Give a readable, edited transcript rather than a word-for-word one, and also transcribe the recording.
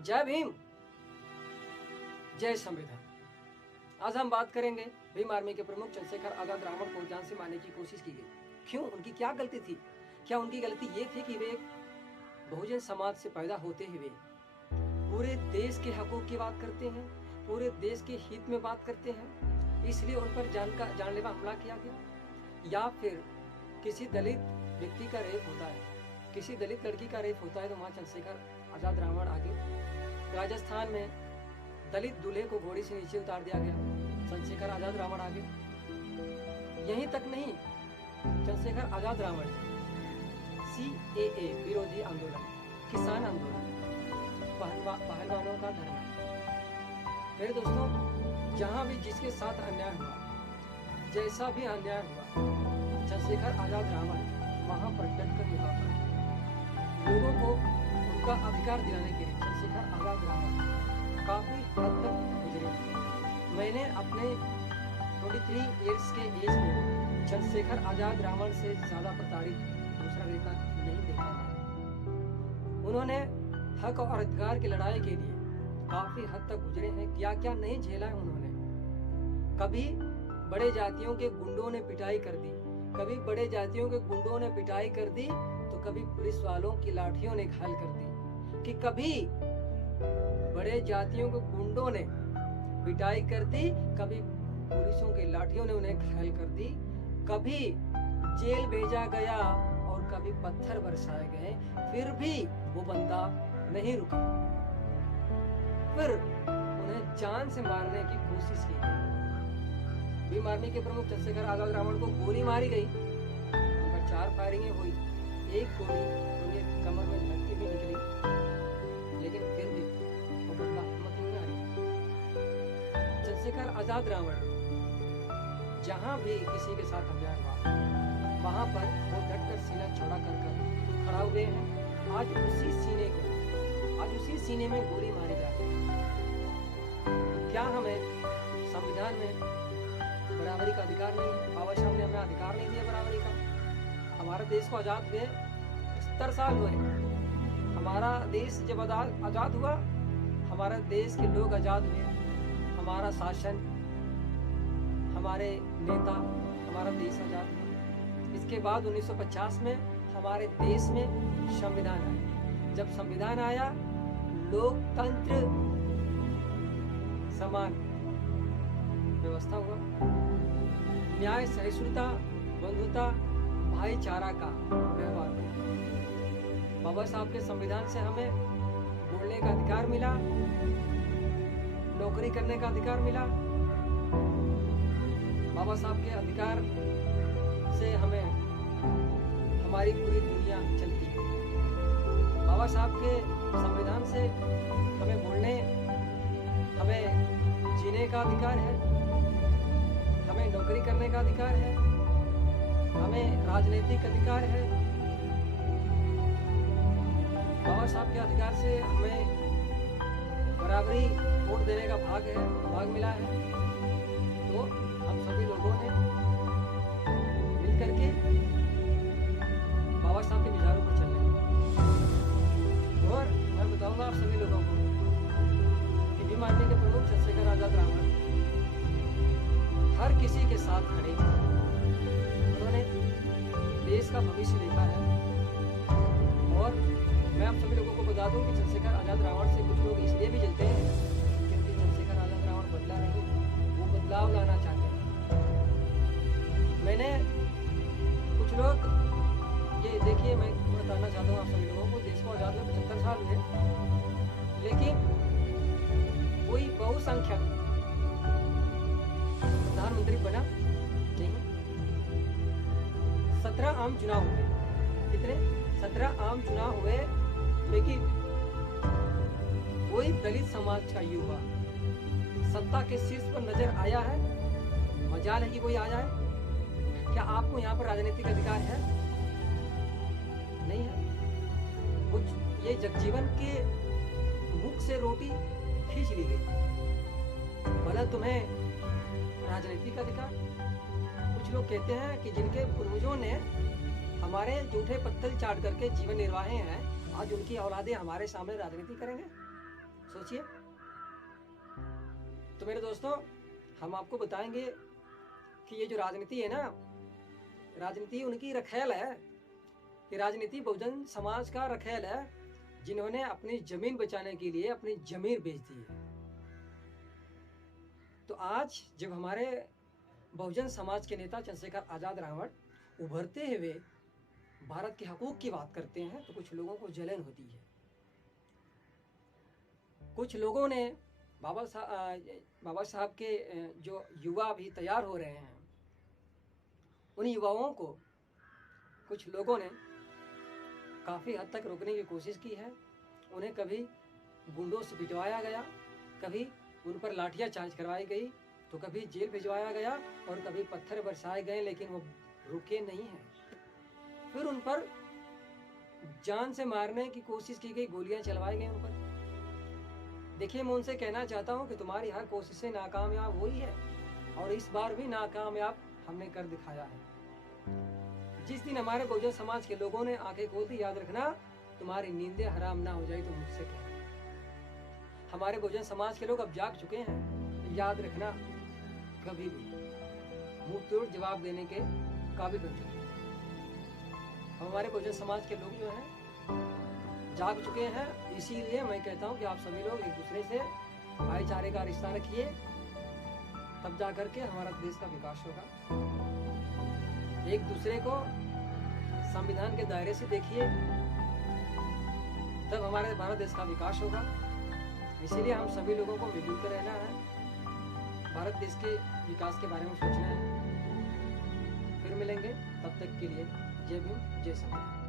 जय भीम, जय संविधान। आज हम बात करेंगे भीम आर्मी के प्रमुख चंद्रशेखर आजाद रावण को जान से मारने की कोशिश की गई। क्यों? उनकी क्या गलती थी? क्या उनकी गलती ये थी कि वे एक बहुजन समाज से पैदा होते हुए पूरे देश के हकों की बात करते हैं, पूरे देश के हित में बात करते हैं, इसलिए उन पर जानलेवा हमला किया गया? या फिर किसी दलित व्यक्ति का रेप होता है, किसी दलित लड़की का रेप होता है तो वहाँ चंद्रशेखर आजाद रावण आगे? राजस्थान में दलित दूल्हे को घोड़ी से नीचे उतार दिया गया, चंद्रशेखर आजाद रावण आगे। यहीं तक नहीं, चंद्रशेखर आजाद रावण CAA विरोधी आंदोलन, किसान आंदोलन, पहलवानों का धरना। मेरे दोस्तों, जहां भी जिसके साथ अन्याय हुआ, जैसा भी अन्याय हुआ, चंद्रशेखर आजाद रावण वहां पर डटकर मुकाबला किया। लोगों को उनका अधिकार दिलाने के लिए चंद्रशेखर आजाद रावण काफी हद तक गुजरे। मैंने अपने 23 इयर्स के एज में चंद्रशेखर आजाद रावण से ज्यादा प्रताड़ित दूसरा नेता नहीं देखा। उन्होंने हक और अधिकार की लड़ाई के लिए काफी हद तक गुजरे हैं। क्या क्या नहीं झेला है उन्होंने। कभी बड़े जातियों के गुंडों ने पिटाई कर दी, कभी बड़े जातियों के गुंडों ने पिटाई कर दी तो कभी पुलिस वालों की लाठियों ने घायल कर दी, कि कभी बड़े जातियों के गुंडों ने पिटाई कर दी, कभी पुलिसों की लाठियों ने उन्हें घायल कर दी, कभी जेल भेजा गया और कभी पत्थर बरसाए गए, फिर भी वो बंदा नहीं रुका। फिर उन्हें जान से मारने की कोशिश की गई। भीम आर्मी के प्रमुख चंद्रशेखर आजाद रावण को गोली मारी गई, उन पर 4 फायरिंगें हुई। एक गोली उनके कमर में लगती भी निकली, लेकिन फिर भी वो बंदा हिम्मत नहीं हारी। चंद्रशेखर आजाद रावण जहां भी किसी के साथ अन्याय हुआ, वहां पर वो डटकर सीना चौड़ा कर खड़ा हुए हैं। आज उसी सीने में गोली मारी जा रही है। क्या हमें संविधान में बराबरी का अधिकार नहीं है? बाबा साहब ने हमें अधिकार नहीं दिया बराबरी का? हमारे देश को आजाद हुए 70 साल हुए। हमारा देश जब आजाद हुआ, हमारे देश के लोग आजाद हुए, हमारा शासन, हमारे नेता, हमारा देश आजाद हुआ। इसके बाद 1950 में हमारे देश में संविधान आया। जब संविधान आया, लोकतंत्र, समान व्यवस्था हुआ, न्याय, सहिष्णुता, बंधुता, भाईचारा का व्यवहार हुआ। बाबा साहब के संविधान से हमें बोलने का अधिकार मिला, नौकरी करने का अधिकार मिला। बाबा साहब के अधिकार से हमें हमारी पूरी दुनिया चलती है। बाबा साहब के संविधान से हमें बोलने, हमें जीने का अधिकार है, हमें नौकरी करने का अधिकार है, हमें राजनीतिक अधिकार है। बाबा साहब के अधिकार से हमें बराबरी वोट देने का भाग मिला है। तो हम सभी लोगों ने मिलकर के बाबा साहब के विचारों पर चलना है। और मैं बताऊंगा आप सभी लोगों को कि भीम आर्मी के प्रमुख चंद्रशेखर आजाद रावण हर किसी के साथ खड़े हैं। उन्होंने देश का भविष्य देखा है। और मैं आप सभी लोगों को बता दूं कि चंद्रशेखर आजाद रावण से कुछ लोग इसलिए भी जलते हैं क्योंकि चंद्रशेखर आजाद रावण बदला नहीं, वो बदलाव लाना चाहते हैं। मैंने कुछ लोग, ये देखिए, मैं बताना चाहता हूँ आप सभी लोगों को, देश को आजाद हुए 75 साल हुए, लेकिन कोई बहुसंख्यक प्रधानमंत्री बना नहीं। 17 आम चुनाव हुए। कितने? 17 आम चुनाव हुए, लेकिन कोई दलित समाज का युवा सत्ता के शीर्ष पर नजर आया है? मजाल है कि कोई आया है? क्या आपको यहाँ पर राजनीतिक अधिकार है? नहीं है। कुछ ये जगजीवन के मुख से रोटी खींच ली गई। भला तुम्हें राजनीतिक अधिकार? कुछ लोग कहते हैं कि जिनके पूर्वजों ने हमारे जूठे पत्तल चाट करके जीवन निर्वाह हैं, आज उनकी औलादे हमारे सामने राजनीति करेंगे। सोचिए। तो मेरे दोस्तों, हम आपको बताएंगे कि ये जो राजनीति है ना, राजनीति उनकी रखेल है। ये राजनीति बहुजन समाज का रखेल है, जिन्होंने अपनी जमीन बचाने के लिए अपनी जमीन बेच दी है। तो आज जब हमारे बहुजन समाज के नेता चंद्रशेखर आजाद रावण उभरते हुए भारत के हकूक की बात करते हैं, तो कुछ लोगों को जलन होती है। कुछ लोगों ने बाबा साहब के जो युवा अभी तैयार हो रहे हैं, उन युवाओं को कुछ लोगों ने काफ़ी हद तक रोकने की कोशिश की है। उन्हें कभी गुंडों से पिटवाया गया, कभी उन पर लाठियाँ चार्ज करवाई गई, तो कभी जेल भिजवाया गया और कभी पत्थर बरसाए गए, लेकिन वो रुके नहीं हैं। फिर उन पर जान से मारने की कोशिश की गई, गोलियां चलवाई गई उन पर। देखिए, मैं उनसे कहना चाहता हूं कि तुम्हारी हर कोशिशें नाकामयाब हुई है और इस बार भी नाकामयाब हमने कर दिखाया है। जिस दिन हमारे बहुजन समाज के लोगों ने आंखें खोल दी, याद रखना तुम्हारी नींदें हराम ना हो जाए तो मुझसे कहना। हमारे बहुजन समाज के लोग अब जाग चुके हैं, याद रखना कभी भी मुंह तोड़ जवाब देने के काबिल बन चुके हैं। हमारे बहुजन समाज के लोग जो हैं जाग चुके हैं। इसीलिए मैं कहता हूं कि आप सभी लोग एक दूसरे से भाईचारे का रिश्ता रखिए, तब जा करके हमारा देश का विकास होगा। एक दूसरे को संविधान के दायरे से देखिए, तब हमारे भारत देश का विकास होगा। इसीलिए हम सभी लोगों को मिलजुल कर रहना है, भारत देश के विकास के बारे में सोचना है। फिर मिलेंगे, तब तक के लिए जय भीम, जय संविधान।